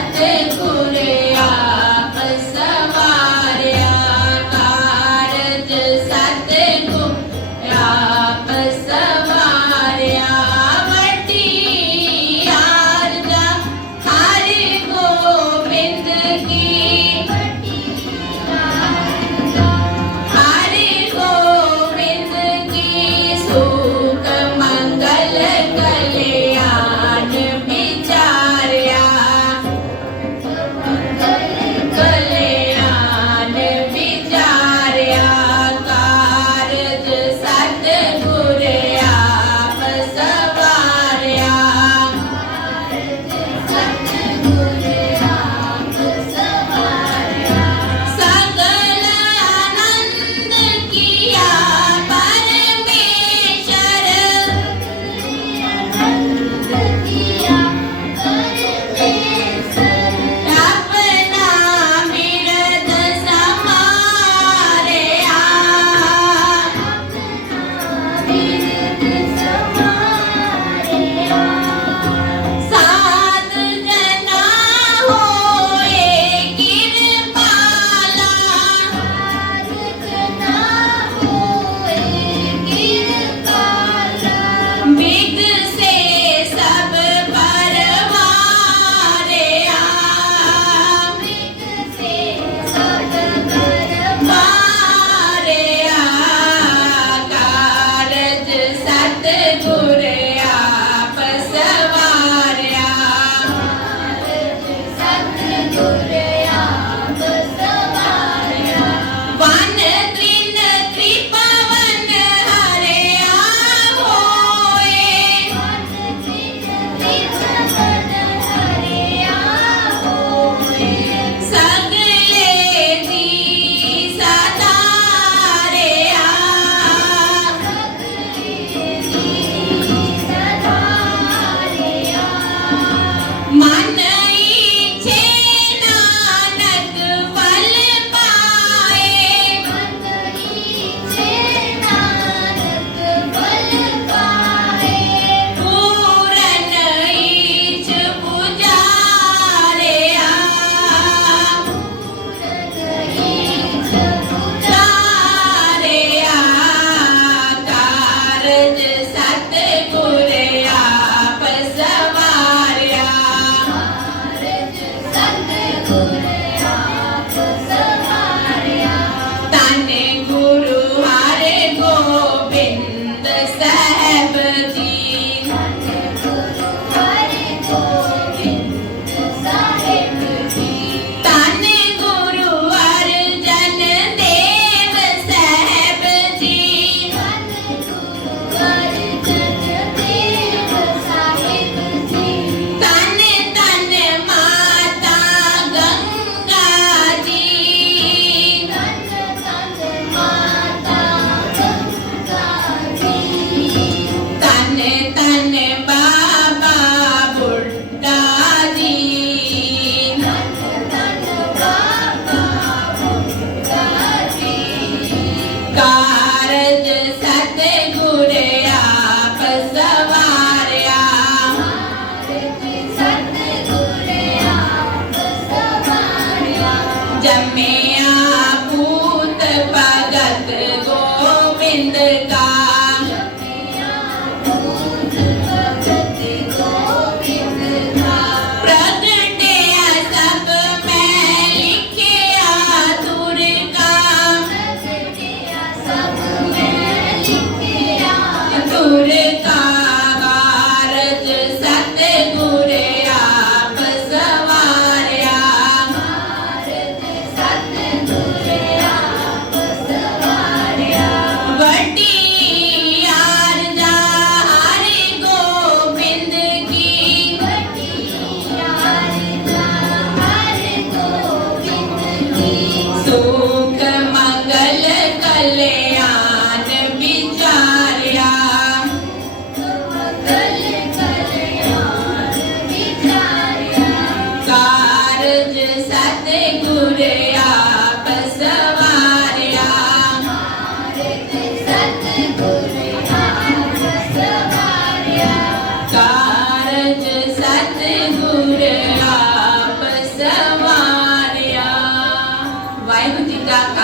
కట్టెకులే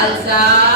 ખાલસા